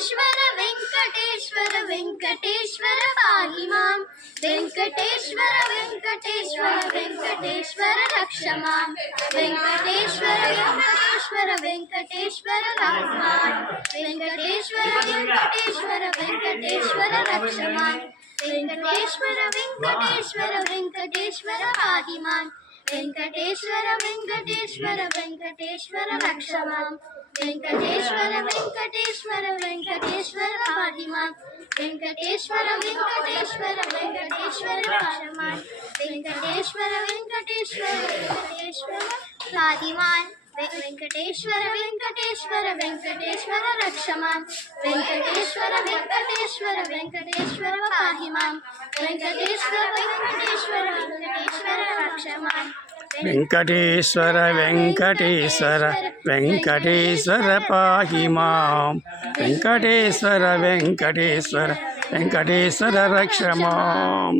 వెంకటేశ్వర వెంకటేశ్వర వెంకటేశ్వర పాహి మాం వెంకటేశ్వర వెంకటేశ్వర వెంకటేశ్వర రక్ష మాం వెంకటేశ్వర వెంకటేశ్వర వెంకటేశ్వర రక్షమాం వెంకటేశ్వర వెంకటేశ్వర వెంకటేశ్వర రక్ష మాం వెంకటేశ్వర వెంకటేశ్వర వెంకటేశ్వర పాహి మాం వెంకటేశ్వర వెంకటేశ్వర వెంకటేశ్వర రక్ష మాం వెంకటేశ్వర వెంకటేశ్వర వెంకటేశ్వర పాహి మాం వెంకటేశ్వర వెంకటేశ్వర వెంకటేశ్వర రక్ష మాం వెంకటేశ్వర వెంకటేశ్వర వెంకటేశ్వర పాహి మాం వెంకటేశ్వర వెంకటేశ్వర వెంకటేశ్వర రక్ష మాం వెంకటేశ్వర వెంకటేశ్వర వెంకటేశ్వర పాహి మాం వెంకటేశ్వర వెంకటేశ్వర వెంకటేశ్వర రక్ష మాం వెంకటేశ్వర వెంకటేశ్వర వెంకటేశ్వర పాహి మాం వెంకటేశ్వర వెంకటేశ్వర వెంకటేశ్వర రక్ష మాం.